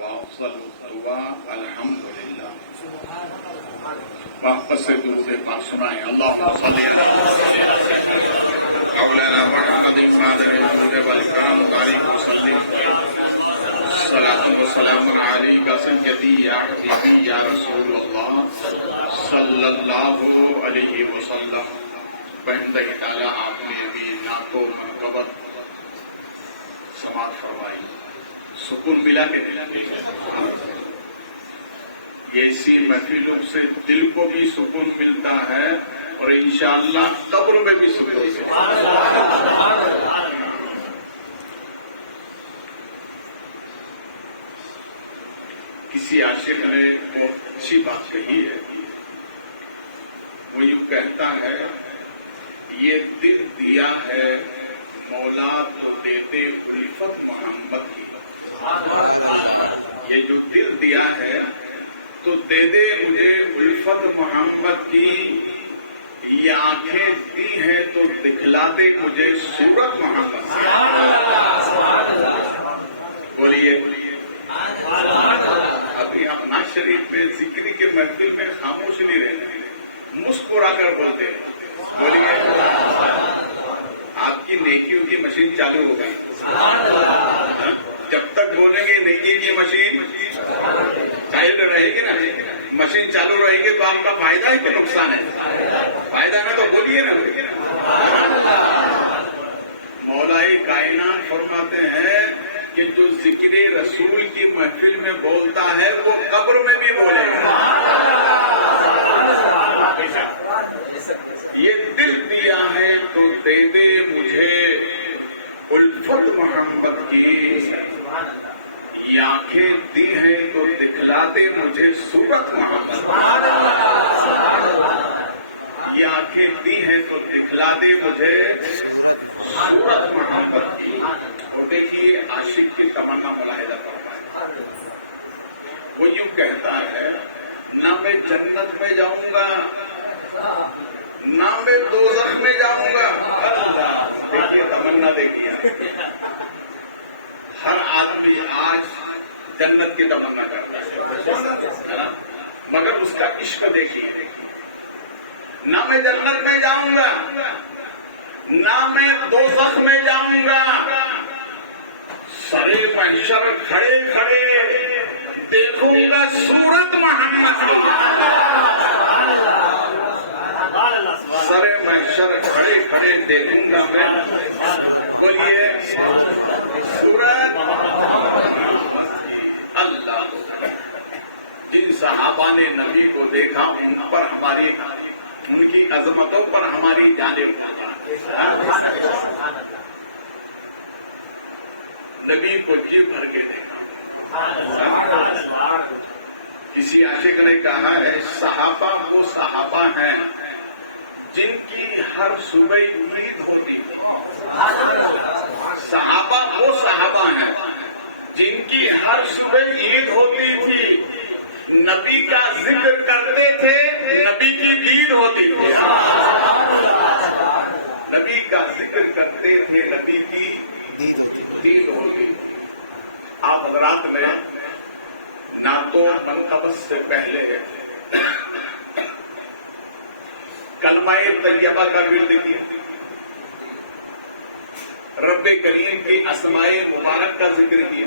وافضل الدعاء الحمدللہ. واپس سے دوسرے پاک سنائیں. اللہم صلی مولانا محمد فاضل الجود والکرم تاریخ وسلم. صلاۃ وسلام علیک سیدی یا حبیبی یا رسول اللہ صلی اللہ علیہ وسلم. بہندہ تعالی آپ نے بھی ناکو قبر سماعت فرمائی. سکون ملا کہ ایسی محفلوں سے دل کو بھی سکون ملتا ہے اور انشاءاللہ قبر میں بھی سکون ملتا ہے. کسی عاشق نے بہت اچھی بات کہی ہے. وہ یوں کہتا ہے یہ دل دیا ہے مولا تو دے دے الفت محمد کی. یہ جو دل دیا ہے تو دے دے مجھے الفت محمد کی. یہ آنکھیں دی ہیں تو دکھلا دے مجھے صورت محمد. بولیے ابھی ہم ناز شریف پہ ذکری کے محفل میں خاموش نہیں رہتے, مسکرا کر بولتے. بولیے آپ کی نیکیوں کی مشین چالو ہو گئی. جب تک بولیں گے نیکی کی مشین چالو رہے گی نا, مشین چالو رہے گی تو آپ کا فائدہ ہے کہ نقصان ہے؟ فائدہ ہے تو بولیے نا. مولا کائنات فرماتے ہیں کہ جو ذکر رسول کی محفل میں بولتا ہے وہ قبر میں بھی بولے گا. یہ دل دیا ہے تو دے دے مجھے الفت محمد کی. یہ آنکھیں دی ہیں تو دکھلا دے مجھے صورت محمد. یہ آنکھیں دی ہیں تو دکھلا دے مجھے صورت محمد کی. اور دیکھیے عاشق کی تمنا ملاحظہ فرمائے. وہ یوں کہتا ہے نہ میں جنت میں جاؤں گا نہ میں دوزخ میں جاؤں گا. دیکھیے تمنا دیکھیے. ہر آدمی آج جنت کی تمنا کرتا ہے مگر اس کا عشق دیکھیے. نہ میں جنت میں جاؤں گا نہ میں دوزخ میں جاؤں گا. سرے محشر کھڑے کھڑے دیکھوں گا صورت محمد کی. سرے محشر کھڑے کھڑے دیکھوں گا میں. بولیے صورت اللہ. جن صحابہ نے نبی کو دیکھا ان پر ہماری ان کی عظمتوں پر ہماری جانب نبی کو جی بھر کے دیکھا. کسی عاشق نے کہا ہے صحابہ وہ صحابہ ہیں جن کی ہر صبح عید ہوتی. صحابہ وہ صحابہ ہیں جن کی ہر صبح عید ہوتی تھی. نبی کا ذکر کرتے تھے نبی کی دید ہوتی تھی. نبی کا ذکر کرتے تھے نبی کی دید ہوتی. آپ رات میں نعتوں منقبت سے پہلے کلمہ طیبہ کا ورد کیا. رب کریم کی اسماء مبارک کا ذکر کیا.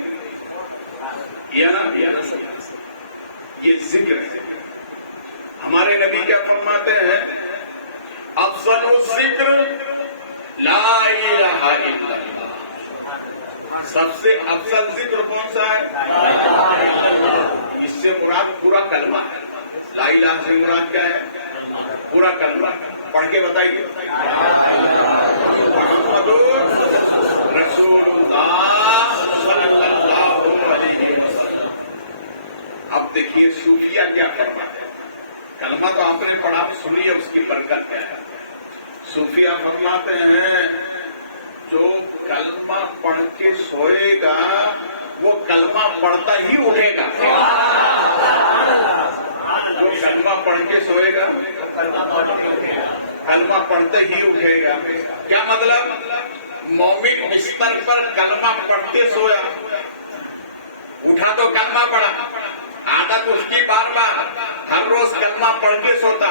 یہ ذکر ہے. ہمارے نبی کیا فرماتے ہیں افضل الذکر لا الہ الا اللہ. سب سے افضل ذکر کون سا ہے؟ اس سے مراد پورا کلمہ ہے. لا الہ سے مراد کیا ہے؟ پورا کلمہ. پڑھ کے بتائیے. محمد رسول اللہ صلی اللہ علیہ وسلم. اب دیکھیے صوفیہ کیا کرتا ہے. کلمہ تو آپ نے پڑھا, سنیے اس کی برکت کیا ہے. صوفیہ فرماتے ہیں جو کلمہ پڑھ کے سوئے گا وہ کلمہ پڑھتا ہی اٹھے گا. جو کلمہ پڑھ کے سوئے گا کلمہ پڑھتے ہی اٹھے گا. کیا مطلب؟ مومن بستر پر کلمہ پڑھتے سویا اٹھا تو کلمہ پڑھا، عادت اس کی بار بار ہر روز کلمہ پڑھ کے سوتا،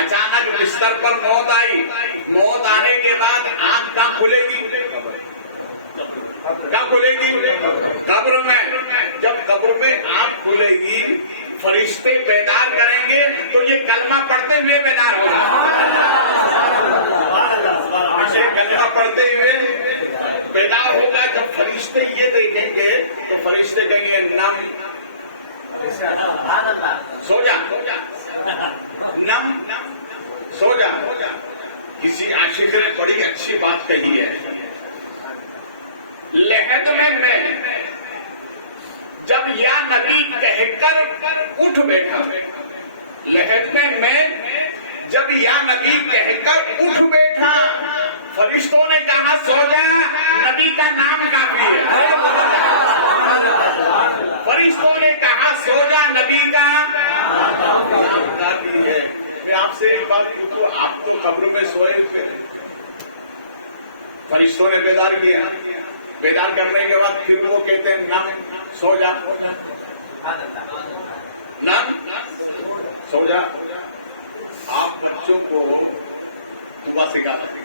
اچانک بستر پر موت آئی، موت آنے کے بعد آنکھ کہاں کھلے گی؟ کہاں کھلے گی؟ قبر میں۔ جب قبر میں آنکھ کھلے گی، فرشتے بیدار کریں گے تو یہ کلمہ پڑھتے ہوئے بیدار ہوگا، کلمہ پڑھتے ہوئے بیدار ہوگا۔ جب فرشتے یہ دیکھیں گے تو فرشتے کہیں گے نم سو جا، نم سو جا۔ کسی عاشق نے بڑی اچھی بات کہی ہے، لحد میں جب یا نبی کہہ کر اٹھ بیٹھا، لحد میں جب یا نبی کہہ کر اٹھ بیٹھا، فرشتوں نے کہا سو جا، نبی کا نام کافی ہے۔ فرشتوں نے کہا سو جا، نبی کا نام کافی ہے۔ میں آپ سے ایک بات پوچھوں، آپ تو قبر میں سوئے ہوئے، فرشتوں نے بیدار کیا، بیدار کرنے کے بعد پھر وہ کہتے ہیں نم سو جا، نم سو جا۔ آپ بچوں کو دعا سکھاتے ہیں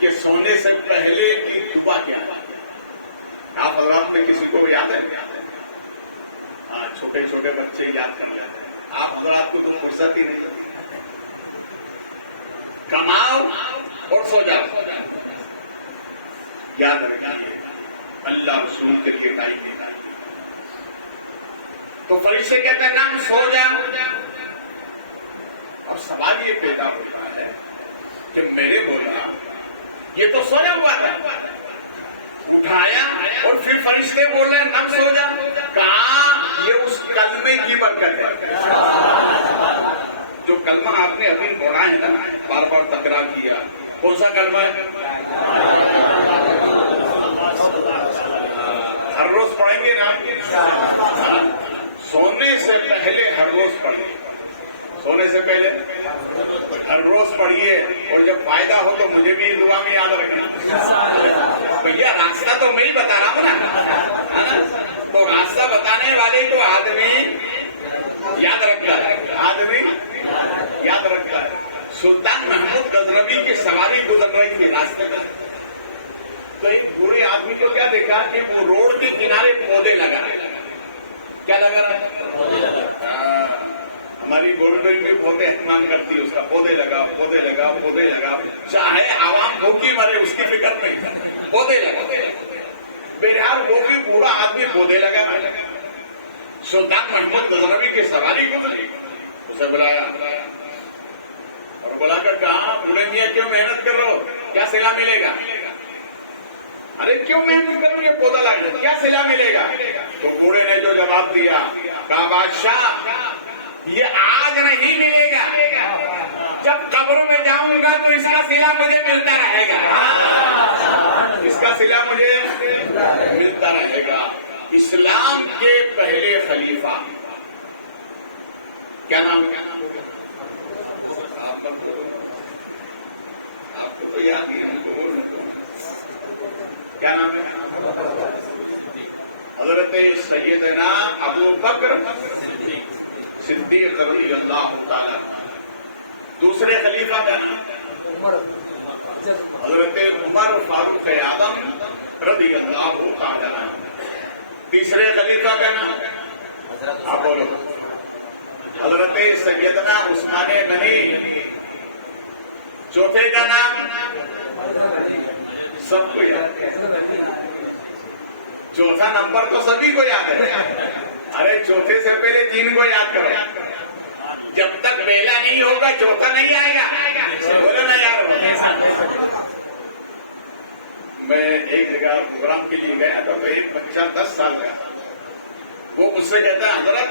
کہ سونے سے پہلے کی دعا کیا ہے؟ آپ حضرات میں کسی کو یاد ہے؟ چھوٹے چھوٹے بچے یاد کر لیتے ہیں، آپ حضرات کو تو فرصت ہی نہیں، کماؤ اور سو جاؤ، یاد رکھیے اللہ رسول کے کردار کی۔ تو فرشتے کہتے ہیں نام سو جا، اور سوال یہ پیدا ہوتا ہے کہ میرے بولا یہ تو سویا ہوا تھا، اٹھایا اور پھر فرشتے بول رہے ہیں نم سو جا، کہاں یہ اس کلمے کی برکت ہے جو کلمہ آپ نے ابھی پڑھا ہے نا، بار بار تکرار کیا، کون سا کلمہ ہے؟ ہر روز پڑھیں گے نا، سونے سے پہلے ہر روز پڑھیے، سونے سے پہلے ہر روز پڑھیے، اور جب فائدہ ہو تو مجھے بھی دعا میں یاد رکھنا۔ بھیا راستہ تو میں ہی بتا رہا ہوں نا، تو راستہ بتانے والے کو آدمی یاد رکھتا ہے، آدمی یاد رکھتا ہے۔ سلطان محمود غزنوی کی سواری گزر رہی تھی راستے میں، تو ایک بوڑھے آدمی کو کیا دیکھا کہ وہ روڈ کے کنارے پودے لگا رہے، کیا لگا رہا ہے؟ ہماری گورنمنٹ بھی بہت اہتمام کرتی ہے اس کا، پودے لگا پودے لگا پودے لگا، چاہے عوام بھوکی مرے اس کی فکر نہیں، پودے لگا۔ بہرحال وہ بھی بوڑھا آدمی پودے لگا، سلطان محمود غزنوی کی سواری گزری، اسے بلایا اور بلا کر کہا بوڑھے میاں کیوں محنت کر رہے ہو، کیا صلہ ملے گا؟ ارے کیوں محنت کر رہے ہو، یہ پودا لگا کیا صلہ ملے گا؟ تو بوڑھے نے جو جواب دیا، کہا بادشاہ یہ آج نہیں ملے گا، جب قبر میں جاؤں گا تو اس کا صلہ مجھے ملتا رہے گا، اس کا صلہ مجھے ملتا رہے گا۔ اسلام کے پہلے خلیفہ کیا نام ہے؟ آپ کو تو یاد ہی ہے، کیا نام ہے؟ حضرت سیدنا ابو بکر صدیق رضی اللہ تعالی۔ دوسرے خلیفہ کا نام حضرت عمر فاروق اعظم رضی اللہ تعالی۔ تیسرے خلیفہ کا نام آپ بولو، حضرت سیدنا عثمان غنی۔ چوتھے کا نام سب کو یاد ہے، چوتھا نمبر تو سبھی کو یاد ہے، ارے چوتھے سے پہلے تین کو یاد کرو، جب تک پہلا نہیں ہوگا چوتھا نہیں آئے گا، بولو نا یار۔ میں ایک جگہ پروگرام کے لیے گیا تو ایک بچہ 10 سال کا، وہ مجھ سے کہتا ہے حضرت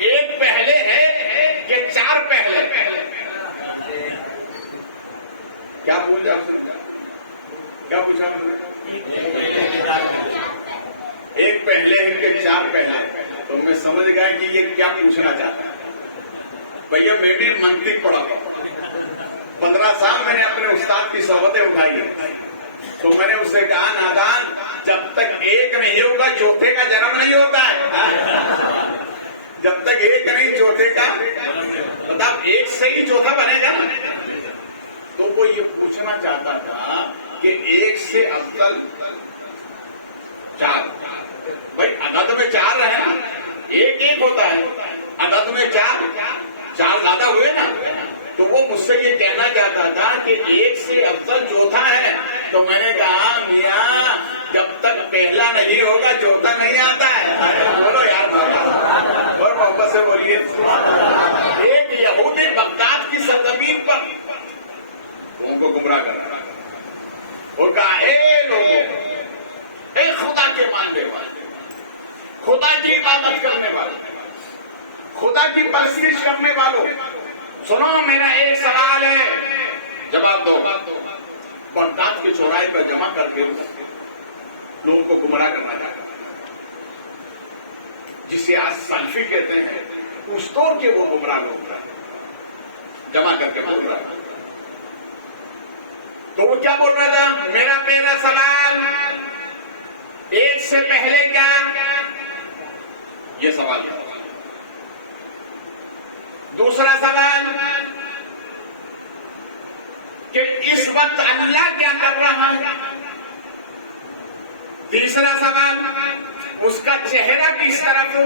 ایک پہلے ہے کہ 4 پہلے؟ کیا پوچھا؟ کیا پوچھا؟ ایک پہلے ہے کہ 4 پہلے؟ تو میں سمجھ گیا کہ یہ کیا پوچھنا چاہتا ہے۔ بھیا میں بھی منطق پڑھا تھا، 15 سال میں نے اپنے استاد کی صحبتیں اٹھائی، تو میں نے اس سے کہا نادان جب تک ایک نہیں ہوگا چوتھے کا جنم نہیں ہوتا ہے. جب تک ایک نہیں چوتھے کا مطلب ایک سے ہی چوتھا بنے گا. تو وہ یہ پوچھنا چاہتا تھا کہ ایک سے افضل چار. بھائی عدد میں چار رہے نا, ایک ایک ہوتا ہے, عدد میں چار زیادہ ہوئے نا. تو وہ مجھ سے یہ کہنا چاہتا تھا کہ ایک سے افضل چوتھا ہے. تو میں نے کہا میاں جب تک پہلا نہیں ہوگا چوتھا نہیں آتا ہے. بولو یار بابا اور محبت سے بولیے. ایک یہودی بغداد کی سرزمین پر ان کو گمراہ کر رہا اور کہا اے لوگوں, اے خدا کے ماننے والے, خدا کی عبادت کرنے والے, خدا کی پرستش کرنے والوں, سنو میرا ایک سوال ہے, جواب دو. بغداد کے چوراہے پر جمع کر کے لوگوں کو گمراہ کرنا چاہتا ہے, جسے آج سلفی کہتے ہیں. اس طور کے وہ گمراہ لوگ جمع کر کے بول رہا تھا. تو وہ کیا بول رہا تھا, میرا پہلا سوال ایک سے پہلے کیا, یہ سوال تھا. دوسرا سوال کہ اس وقت اللہ کیا کر رہا ہے. تیسرا سوال اس کا چہرہ کس طرف.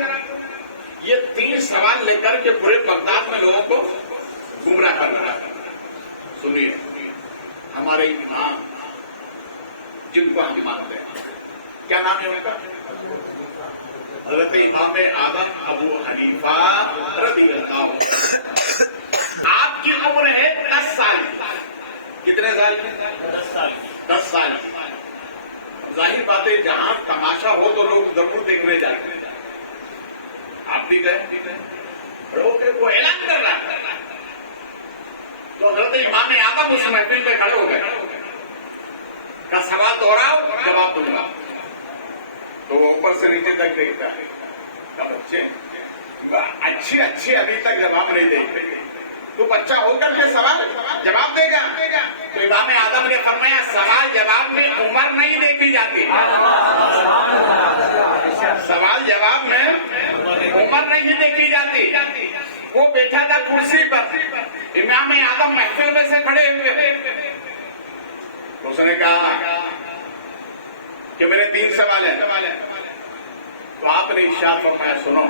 یہ تین سوال لے کر کے پورے بغداد میں لوگوں کو گمراہ کر رہا ہے. سنیے, ہمارے امام جن کو ہم مانتے ہیں, کیا نام ہے ان کا؟ حضرت امام اعظم ابو حنیفہ رضی اللہ عنہ. آپ کی عمر ہے 10 سال. کتنے سال کی؟ 10 سال. ظاہر بات ہے جہاں تماشا ہو تو لوگ ضرور دیکھنے جاتے ہیں. آپ بھی گئے, وہ اعلان کر رہا ہے. تو حضرت امام اعظم اس محفل میں کھڑے ہو گئے. کا سوال دوہراؤ, جواب دوں گا. تو وہ اوپر سے نیچے تک دیکھتا ہے. بچے اچھے ابھی تک جواب نہیں دیکھتے, تو بچہ ہو کر کے سوال جواب دے گا. تو امام اعظم نے فرمایا سوال جواب میں عمر نہیں دیکھی جاتی. سوال جواب میں عمر نہیں دیکھی جاتی. وہ بیٹھا تھا کرسی پر, امام اعظم محفل میں سے کھڑے ہوئے. اس نے کہا کہ میرے 3 سوال ہیں. تو آپ نے ارشاد فرمایا سنو,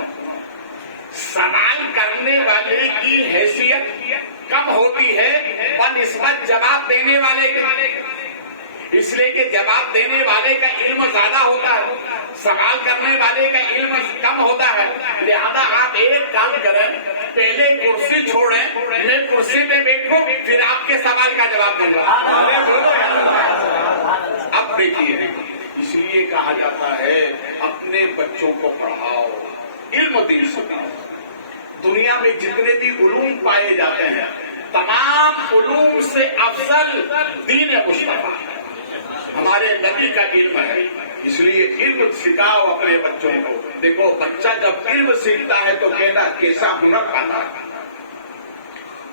سوال کرنے والے کی حیثیت کم ہوتی ہے بنسبت جواب دینے والے کے. اس لیے کہ جواب دینے والے کا علم زیادہ ہوتا ہے, سوال کرنے والے کا علم کم ہوتا ہے. لہذا آپ ایک کام کریں, پہلے کرسی چھوڑیں, میں کرسی پہ بیٹھوں, پھر آپ کے سوال کا جواب دوں گا. اب دیکھیے, اس لیے کہا جاتا ہے اپنے بچوں کو پڑھاؤ, علم دین سکھاؤ. دنیا میں جتنے بھی علوم پائے جاتے ہیں تمام علوم سے افضل دین مصطفیٰ ہے, ہمارے نبی کا علم ہے. اس لیے علم سکھاؤ اپنے بچوں کو. دیکھو بچہ جب علم سیکھتا ہے تو کہنا کیسا ہنر پاتا ہے.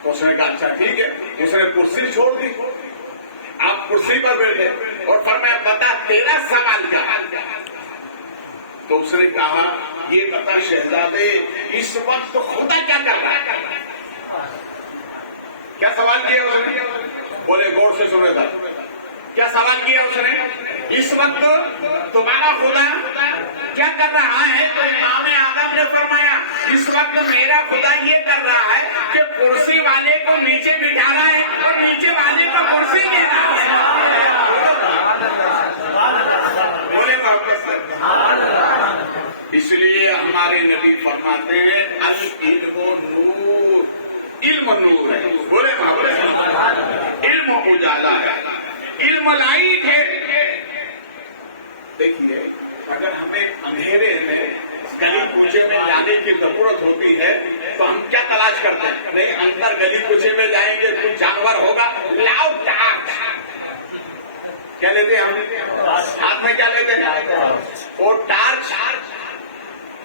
اس نے کہا اچھا ٹھیک ہے. اس نے کرسی چھوڑ دی, آپ کرسی پر بیٹھے اور فرمایا بتا تیرا سوال کیا. تو اس نے کہا یہ بتا شہزادے اس وقت خدا کیا کر رہا ہے. کیا سوال کیا اس نے؟ بولے غور سے سنے تھا. کیا سوال کیا اس نے؟ اس وقت تمہارا خدا کیا کر رہا ہے. تو امام اعظم نے فرمایا اس وقت میرا خدا یہ کر رہا ہے کہ کرسی والے کو نیچے بٹھا رہا ہے اور نیچے والے کو کرسی دے رہا ہے. بولے واپس. اس لیے ہمارے نبی فرماتے ہیں العلم نور, علم نور ہے. بولے واپس. علم اجالا ہے, علم لائٹ ہے. دیکھیے اگر ہمیں اندھیرے میں گلی کوچے میں جانے کی ضرورت ہوتی ہے تو ہم کیا تلاش کرتے ہیں؟ نہیں اندر گلی کوچے میں جائیں گے کچھ جانور ہوگا, لاؤ ٹارچ. کیا لیتے ہیں ہم ہاتھ میں, کیا لیتے ہیں؟ اور ٹارچ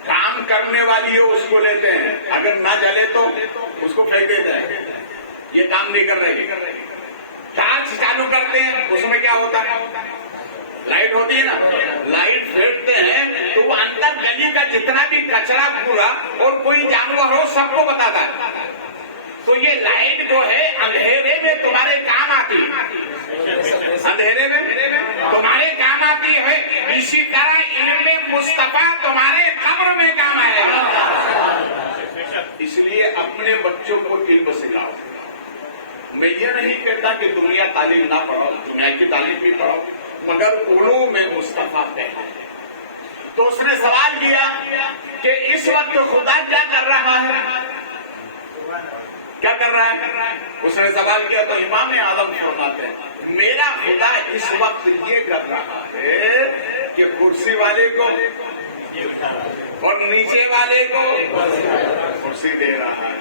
کام کرنے والی ہو اس کو لیتے ہیں, اگر نہ جلے تو اس کو پھینک دیتے ہیں. یہ کام نہیں کر رہے. ٹارچ چالو کرتے ہیں, اس میں کیا ہوتا ہے؟ لائٹ ہوتی ہے نا، لائٹ پھیرتے ہیں تو وہ اندر گلی کا جتنا بھی کچرا پورا اور کوئی جانور ہو سب کو بتاتا ہے. تو یہ لائٹ جو ہے اندھیرے میں تمہارے کام آتی ہے، اندھیرے میں تمہارے کام آتی ہے. اسی طرح علم مصطفیٰ تمہارے قبر میں کام آئے گا. اس لیے اپنے بچوں کو علم سکھاؤ. میں یہ نہیں کہتا کہ دنیا تعلیم نہ پڑھو، دنیا کی تعلیم بھی پڑھو، مگر علوم مصطفیٰ پہلے. تو اس نے سوال کیا کہ اس وقت خدا کیا کر رہا ہے، کیا کر رہا ہے؟ اس نے سوال کیا تو امام اعظم فرماتے ہیں میرا خدا اس وقت یہ کر رہا ہے کہ کرسی والے کو اور نیچے والے کو کرسی دے رہا ہے.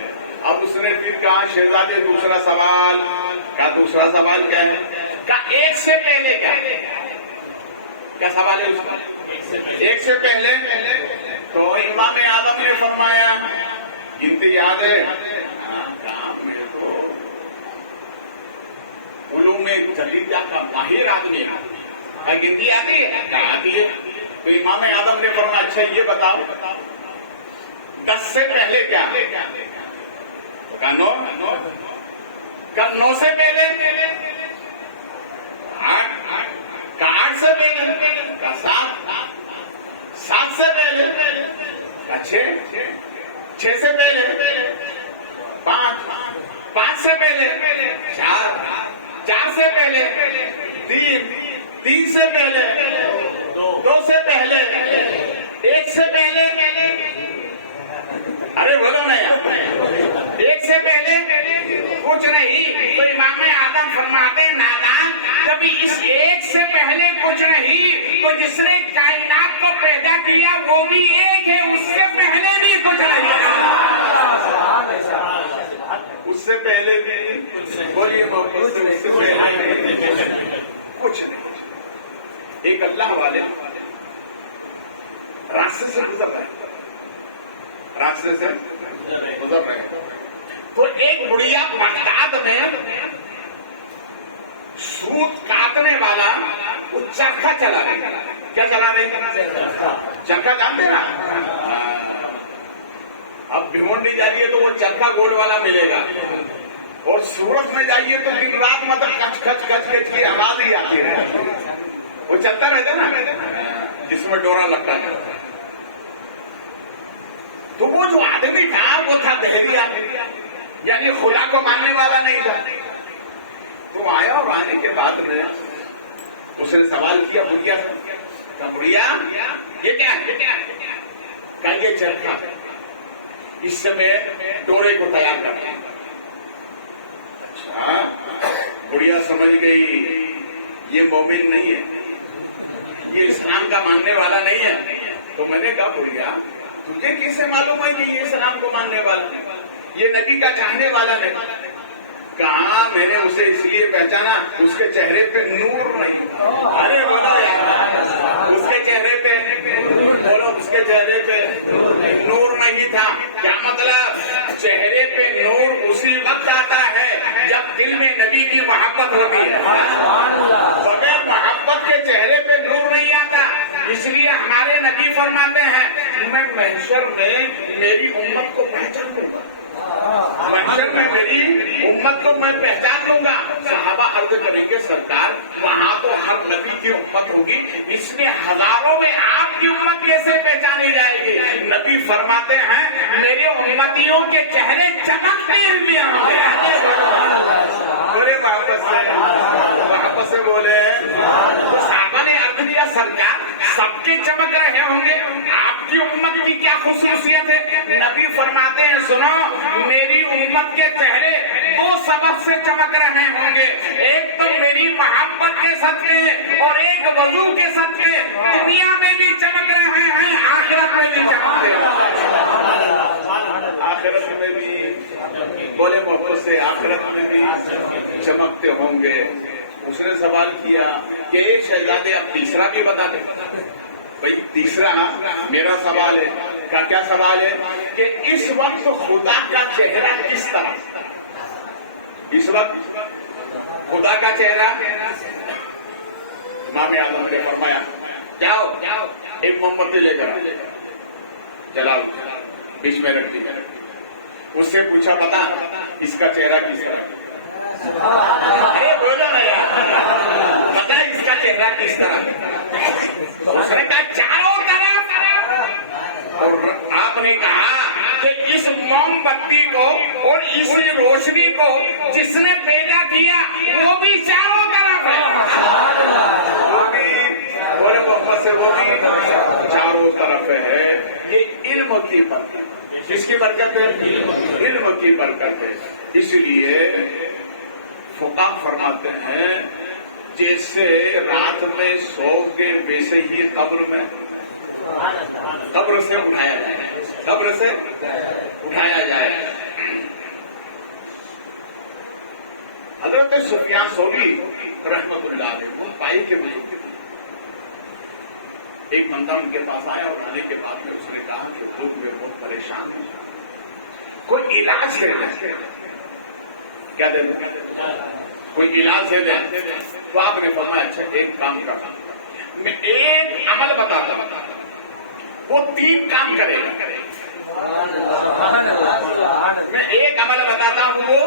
اب اس نے پھر کہا شہزادے دوسرا سوال کا، دوسرا سوال کیا ہے؟ کا ایک سے پہلے کیا سوال ہے اس کا؟ ایک سے پہلے. تو امام اعظم نے فرمایا گنتی یاد ہے؟ علوم جدیدہ کا ماہر آدمی گنتی آتی ہے؟ آتی ہے. تو امام اعظم نے فرمایا اچھا یہ بتاؤ 10 سے پہلے کیا؟ کا 9 سے پہلے، 8 سے پہلے، 7 سے پہلے، 6 سے پہلے، 5 سے پہلے، 4 سے پہلے، 3 سے پہلے، 2 سے پہلے، 1 سے پہلے. ارے بولو نا یار، 1 سے پہلے کچھ نہیں. تو امام اعظم فرماتے نادان جب اس 1 سے پہلے کچھ نہیں تو جس نے کائنات کو پیدا کیا وہ بھی ایک ہے، اس سے پہلے بھی کچھ نہیں. اس سے پہلے بھی بولیے محبت سے، اس سے پہلے کچھ نہیں. ایک اللہ والے راستے سے گزر رہے، راستے سے گزر رہے تو ایک بڑھیا بغداد میں سوت کاٹنے والا وہ چرخا چلا رہے. کیا چلا رہے؟ چرخا جانتے نا؟ اب بھیونڈی جائیے تو وہ چرخا گوڑ والا ملے گا، اور سورت میں جائیے تو دن رات مطلب کچ کچ کچ کچ کی آواز ہی آتی ہے. وہ چلتا رہتا نا جس میں ڈورا لگتا ہے. تو وہ جو آدمی تھا وہ تھا دہلیا، یعنی خدا کو ماننے والا نہیں تھا. تو آیا اور آنے کے بعد میں اس نے سوال کیا بڑھیا یہ کیا ہے؟ کہ یہ چرخا اس سے میں ڈورے کو تیار کرتا. بڑھیا سمجھ گئی یہ مومن نہیں ہے، یہ اسلام کا ماننے والا نہیں ہے. تو میں نے کہا بڑھیا تجھے کیسے معلوم ہے کہ یہ اسلام کو ماننے والا، یہ نبی کا چاہنے والا نہیں؟ کہا میں نے اسے اس لیے پہچانا اس کے چہرے پہ نور نہیں. ارے بولو یار، اس کے چہرے پہ بولو، اس کے چہرے پہ نور نہیں تھا. کیا مطلب؟ چہرے پہ نور اسی وقت آتا ہے جب دل میں نبی کی محبت ہوتی ہے. بغیر محبت کے چہرے پہ نور نہیں آتا. اس لیے ہمارے نبی فرماتے ہیں میں محشر میں میری امت کو پہچان دوں گا، محشر میں میری امت کو میں پہچان لوں گا. صحابہ عرض کریں گے سرکار وہاں تو ہر نبی کی امت ہوگی، اس میں ہزاروں میں آپ کی امت کیسے پہچانی جائے گی؟ نبی فرماتے ہیں میرے امتیوں کے چہرے چمکتے ہوئے ہوں گے. بولے واپس سے بولے. تو صحابہ نے عرض کیا سرکار سب کے چمک رہے ہوں گے، آپ کی امت کی کیا خصوصیت ہے؟ نبی فرماتے ہیں سنو میری امت کے چہرے 2 سبب سے چمک رہے ہوں گے، ایک تو میری محبت کے صدقے اور ایک وضو کے صدقے. دنیا میں بھی چمک رہے ہیں، آخرت میں بھی چمکتے ہیں. آخرت میں بھی بولے محبت سے آخرت میں بھی چمکتے ہوں گے. اس نے سوال کیا کہ شہزادے اب تیسرا بھی بتا دیں. بھائی تیسرا میرا سوال ہے. کیا سوال ہے؟ کہ اس وقت خدا کا چہرہ کس طرح؟ اس وقت خدا کا چہرہ امام اعظم نے فرمایا جاؤ ایک موم بتی لے کر جلاؤ، بیچ میں رکھ دیا، اس سے پوچھا بتا اس کا چہرہ کس طرح؟ ارے بولو نا یار، بتا اس کا چہرہ کس طرح؟ اس نے کہا چاروں طرف۔ اور آپ نے کہا کہ اس موم بتی کو اور اس روشنی کو جس نے پیدا کیا وہ بھی چاروں طرف ہے، وہ بھی چاروں طرف ہے۔ یہ علم کی برکت، کس کی برکت ہے؟ علم کی برکت ہے۔ اس لیے فقہا فرماتے ہیں جیسے رات میں سو کے ویسے ہی قبر سے اٹھایا جائے، قبر سے اٹھایا جائے۔ حضرت سفیان ثوری رحمۃ اللہ علیہ ان بھائی کے بھائی ایک بندہ ان کے پاس آیا اور آنے کے بعد میں اس نے کہا کہ لوگ میں بہت پریشان ہوں، کوئی علاج دے دیں، کیا دے دیں؟ کوئی علاج دے دیں۔ تو آپ نے فرمایا اچھا ایک کام کرنا، میں ایک عمل بتاتا ہوں، وہ 3 کام کرے گا۔ میں ایک عمل بتاتا ہوں، وہ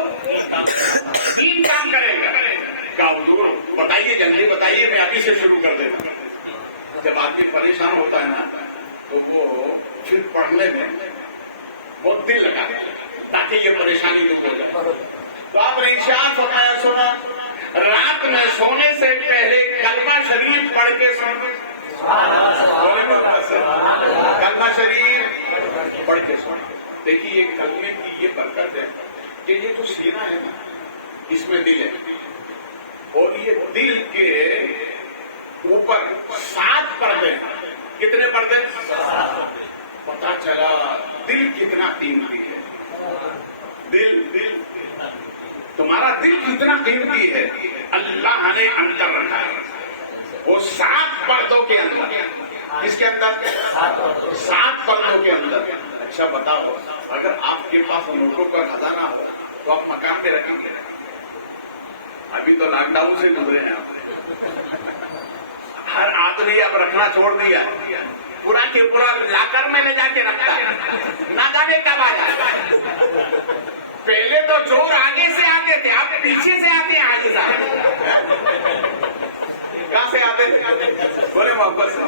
3 کام کرے گا۔ حضور بتائیے، جلدی بتائیے، میں ابھی سے شروع کر دیتا ہوں۔ جب آدمی پریشان ہوتا ہے نا تو وہ پھر پڑھنے میں بہت دل لگا تاکہ یہ پریشانی دور ہو جائے۔ تو آپ نے ارشاد فرمایا سنا، رات میں سونے سے پہلے کلمہ شریف پڑھ کے سونا، کلمہ شریف پڑھ کے سونا۔ دیکھیے کلمے کی یہ برکت ہے کہ یہ جو سینہ ہے نا اس میں دل ہے، اور یہ دل کے اوپر 7 پردے، کتنے پردے؟ پتا چلا دل کتنا قیمتی ہے۔ دل تمہارا دل کتنا قیمتی ہے، اللہ نے اندر رکھا ہے وہ 7 پردوں کے اندر۔ کس کے اندر؟ 7 پردوں کے اندر۔ اچھا بتاؤ، اگر آپ کے پاس نوٹوں کا خزانہ ہو تو آپ پکاتے رہیں گے؟ ابھی تو لاک ڈاؤن سے گزرے ہیں آپ، ہر آدمی اب رکھنا چھوڑ دیا، پورا کے پورا لاکر میں لے جا کے رکھتا ہے، نہ جانے کب آ جاتا ہے۔ پہلے تو چور آگے سے آتے تھے، اب پیچھے سے آتے ہیں۔ آج صاحب کہاں سے آتے تھے؟ بولے محبت سے۔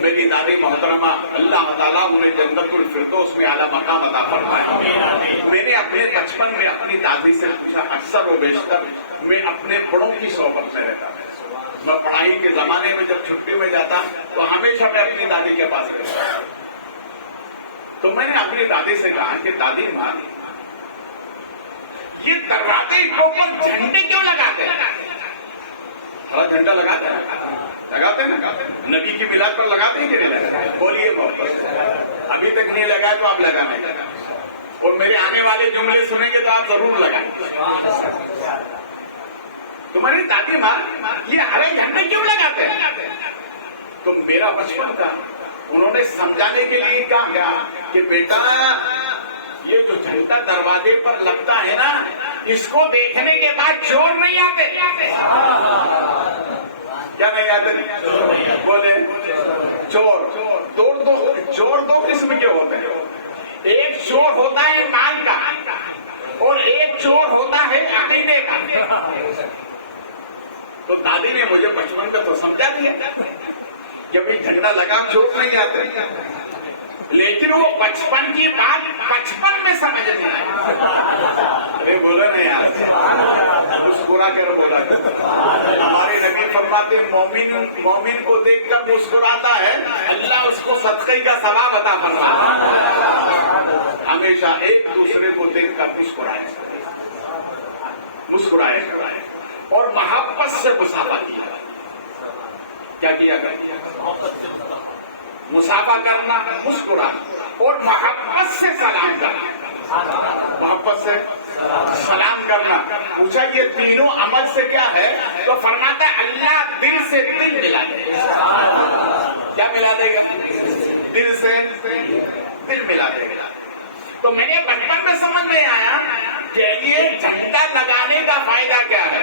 میری دادی محترمہ اللہ تعالیٰ انہیں جنت الفردوس میں اعلیٰ مقام عطا فرمائے۔ میں نے اپنے بچپن میں اپنی دادی سے پوچھا، اکثر و بیشتر میں اپنے بڑوں کی صحبت میں رہتا تھا۔ میں پڑھائی کے زمانے میں جب چھٹی میں جاتا تو ہمیشہ میں اپنی دادی کے پاس رہتا۔ تو میں نے اپنی دادی سے کہا کہ دادی ماں، یہ دروازے کے اوپر جھنڈے کیوں لگاتے ہیں؟ تھوڑا جھنڈا لگاتے ہیں نا، نبی کی میلاد پر لگاتے ہیں کہ نہیں لگاتے؟ بولیے محبت، ابھی تک نہیں لگائے تو آپ لگانے کا، اور میرے آنے والے جملے سنیں گے تو آپ ضرور لگائیں۔ تمہاری دادی ماں یہ ہرے جھنڈے کیوں لگاتے ہیں؟ تو میرا بچپن تھا، انہوں نے سمجھانے کے لیے کہا کہ بیٹا یہ جو جھنڈا دروازے پر لگتا ہے نا، اس کو دیکھنے کے بعد چور نہیں آتے۔ کیا نہیں آتے؟ بولے چور دو قسم کے ہوتے ہیں، ایک چور ہوتا ہے مال کا اور ایک چور ہوتا ہے عقیدے کا۔ تو دادی نے مجھے بچپن کا تو سمجھا دیا کہ بھائی جھنڈا لگا چور نہیں آتے، لیکن وہ بچپن کی بات بچپن میں سمجھ نہیں آئی۔ ارے بولو نا یار، مسکرا کر بولا۔ ہمارے نبی فرماتے مومن کو دیکھ کر مسکراتا ہے، اللہ اس کو صدقے کا ثواب عطا فرماتا ہے۔ ہمیشہ ایک دوسرے کو دیکھ کر مسکرائے اور محبت سے مصافحہ کیا۔ کیا کیا گیا؟ مصافحہ کرنا، مسکرانا اور محبت سے سلام کرنا، محبت سے سلام کرنا۔ پوچھا یہ تینوں عمل سے کیا ہے؟ تو فرماتا ہے اللہ دل سے دل ملا دے گا۔ کیا ملا دے گا؟ دل سے دل ملا دے گا۔ تو میں نے بچپن میں سمجھ نہیں آیا کہ یہ جھنڈا لگانے کا فائدہ کیا ہے۔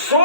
100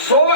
100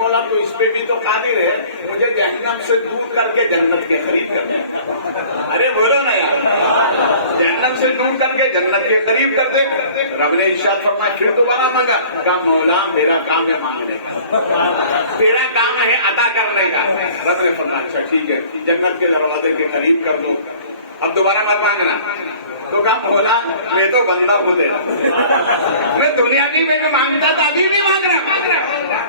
مولا تو اس پہ بھی تو قادر ہے مجھے جہنم سے دور کر کے جنت کے قریب کر دے. ارے بولو نا یار, جہنم سے دور کر کے جنت کے قریب کر دے. رب نے ارشاد فرمایا پھر دوبارہ مانگا, کہا مولا میرا کام ہے مانگنے کا, تیرا کام ہے عطا کرنے کا. رب نے فرمایا اچھا ٹھیک ہے, جنت کے دروازے کے قریب کر دو, اب دوبارہ مت مانگنا. تو کہا مولا میں تو بندہ ہوں تیرا, میں دنیا میں بھی مانگتا تھا ابھی بھی مانگ رہا.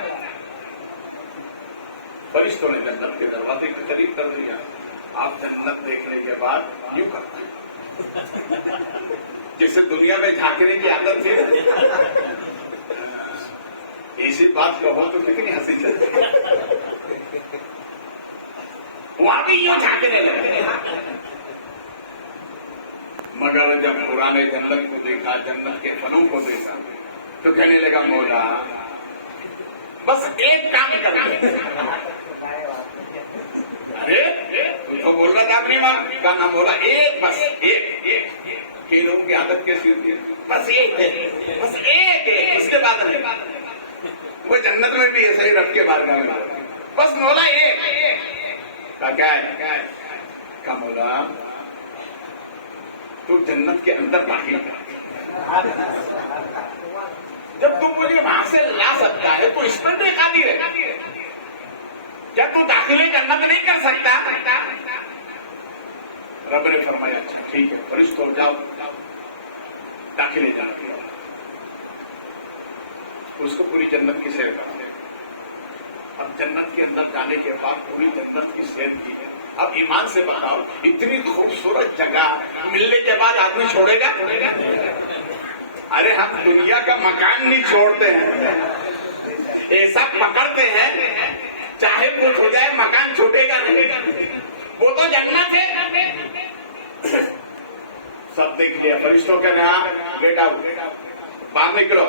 فرشتوں نے جنت کے دروازے کے قریب کر دیا. آپ جنت دیکھنے کے بعد یوں کرتے ہیں جیسے دنیا میں جھانکنے کی عادت تھی. اسی بات کہو تو کتنی ہنسی چلتی ہے, وہاں بھی یوں جھانکنے لگے. مگر جب پرانے جنت کو دیکھا, جنت کے فنوں کو دیکھا, تو کہنے لگا مولا بس ایک کام کر دے. ارے تو تو بول رہا تھا اپنی ماں کا نام, بولا ایک, بس ایک. کہ لوگوں کی عادت کیسی ہوتی ہے, بس ایک ہے, بس ایک ہے, اس کے بعد نہیں. وہ جنت میں بھی ایسا ہی رب کے بارگاہ میں بس مولا ایک. کیا ہے کا مولا تو جنت کے اندر داخل کر, جب تو مجھے وہاں سے لا سکتا ہے تو اس پر بھی قادر ہے, جب تو داخلے جنت نہیں کر سکتا. رب نے فرمایا اچھا ٹھیک ہے فرشتوں جاؤ داخلے جاتے. اس کو پوری جنت کی سیر کرتے. اب جنت کے اندر جانے کے بعد پوری جنت کی سیر کی ہے. اب ایمان سے بتاؤ اتنی خوبصورت جگہ ملنے کے بعد آدمی چھوڑے گا؟ ارے ہم دنیا کا مکان نہیں چھوڑتے ہیں, ایسا پکڑتے ہیں چاہے کچھ ہو جائے مکان چھوٹے گا نہیں. وہ تو جنت ہے. سب دیکھ لیا فرشتوں کے نام, بیٹا باہر نکلو.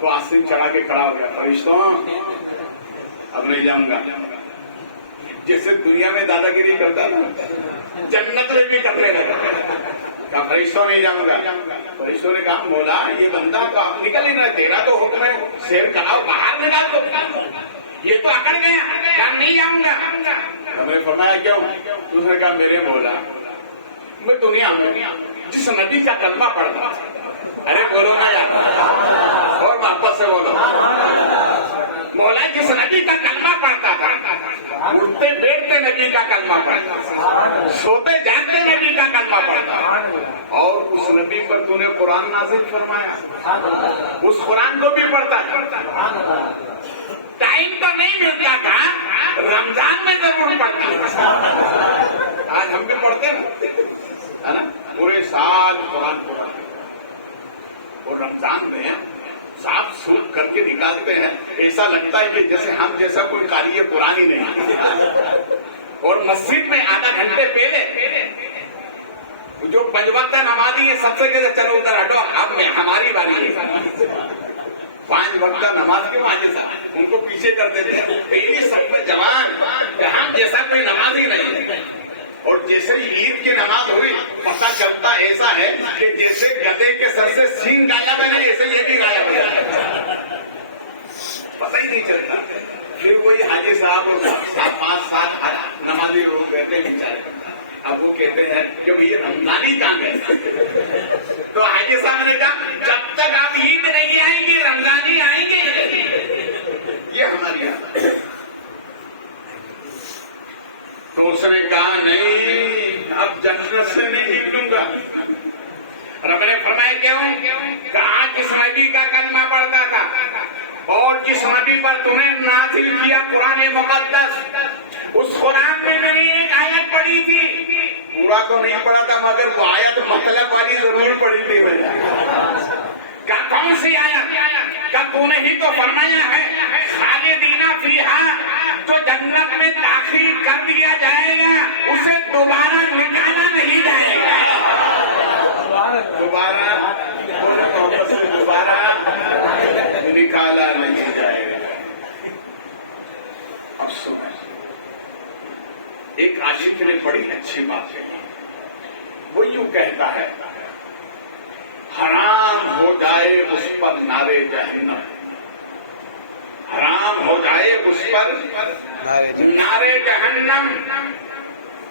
تو آسین چڑھا کے کھڑا ہو گیا, فرشتوں اب نہیں جاؤں گا. جیسے دنیا میں دادا گیری کرتا تھا جنت میں بھی کرنے لگا. کہا فرشتوں نہیں جاؤں گا. فرشتوں نے کہا مولا یہ بندہ تو آپ نکل ہی رہا, تیرا تو حکم ہے سیر کراؤ, باہر نکال دو, یہ تو اکڑ گیا. کہا نہیں جاؤں گا. ہم نے فرمایا کیوں؟ اس نے کہا میرے مولا میں دنیا میں جس نبی کا کلمہ پڑھتا. ارے بولو نا یار, اور واپس سے بولو. مولا جس نبی کا کلمہ پڑھتا تھا, اٹھتے بیٹھتے نبی کا کلمہ پڑھتا, سوتے جاگتے نبی کا کلمہ پڑھتا, اور اس نبی پر تو نے قرآن نازل فرمایا, اس قرآن کو بھی پڑھتا تھا. ٹائم تو نہیں ملتا تھا, رمضان میں ضرور پڑھتا. آج ہم بھی پڑھتے ہیں نا, پورے سال قرآن پڑھتے, اور رمضان میں صاف سوکھ کر کے نکالتے ہیں. ایسا لگتا ہے کہ جیسے ہم جیسا کوئی قاری قرآن ہی نہیں. اور مسجد میں آدھا گھنٹے پہلے جو 5 وقت نمازی ہے سب سے کہتے چلو ادھر ہٹو, اب میں ہماری باری ہے. 5 وقت نماز کے وہاں جیسا ان کو پیچھے کر دیتے ہیں. پہلی سب میں جوان ہم جیسا کوئی نماز ہی نہیں. اور جیسے ہی عید کی نماز ہوئی پتہ چلتا ایسا ہے کہ جیسے گدے کے سر سے سینگ غائب ہے, نہیں ایسے یہ بھی غائب ہے, پتہ ہی نہیں چلتا. پھر وہی حاجی صاحب 7-5 سال نمازی لوگ رہتے ہیں, اب وہ کہتے ہیں کہ یہ رمضانی کام ہے. تو حاجی صاحب نے کہا جب تک آپ عید نہیں آئیں گی رمضانی آئیں گے. یہ ہماری عادت ہے. تو اس نے کہا نہیں اب جنت سے نہیں نکلوں گا. رب نے فرمایا کیوں؟ کہا جس نبی کا کلمہ پڑھتا تھا اور جس نبی پر تمہیں نازل کیا قرآن مقدس, اس قرآن میں میں نے ایک آیت پڑھی تھی. پورا تو نہیں پڑھا تھا مگر وہ آیت مطلب والی ضرور پڑھی تھی. کہا کون سی آیت؟ کہا تو نے ہی تو فرمایا ہے خالدین فیہا, جو جنت میں داخل کر دیا جائے گا اسے دوبارہ نکالا نہیں جائے گا. دوبارہ نکالا نہیں جائے گا. اب ایک عاشق نے بڑی اچھی بات کہی. وہ یوں کہتا ہے حرام ہو جائے اس پر نارے جہنم, حرام سلام ہو جائے اس پر نعرے جہنم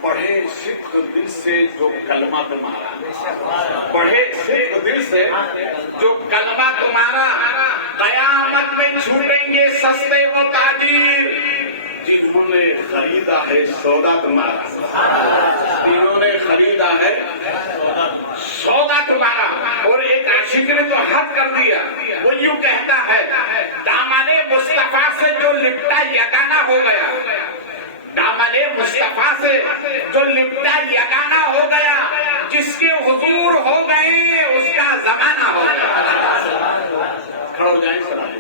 پڑھے صدق دل سے جو کلمہ تمہارا، پڑھے صدق دل سے جو کلمہ تمہارا، قیامت میں چھوٹیں گے سستے وہ تاجر جنہوں نے خریدا ہے سودا تمہارا، جنہوں نے خریدا ہے سودا تمہارا۔ اور ایک عاشق نے تو حد کر دیا، وہ یوں کہتا ہے دامن مصطفیٰ سے جو لپٹا یگانہ ہو گیا، دامن مصطفیٰ سے جو لپٹا یگانہ ہو گیا، جس کے حضور ہو گئے اس کا زمانہ ہو گیا۔ کھڑے ہو جائیں سلام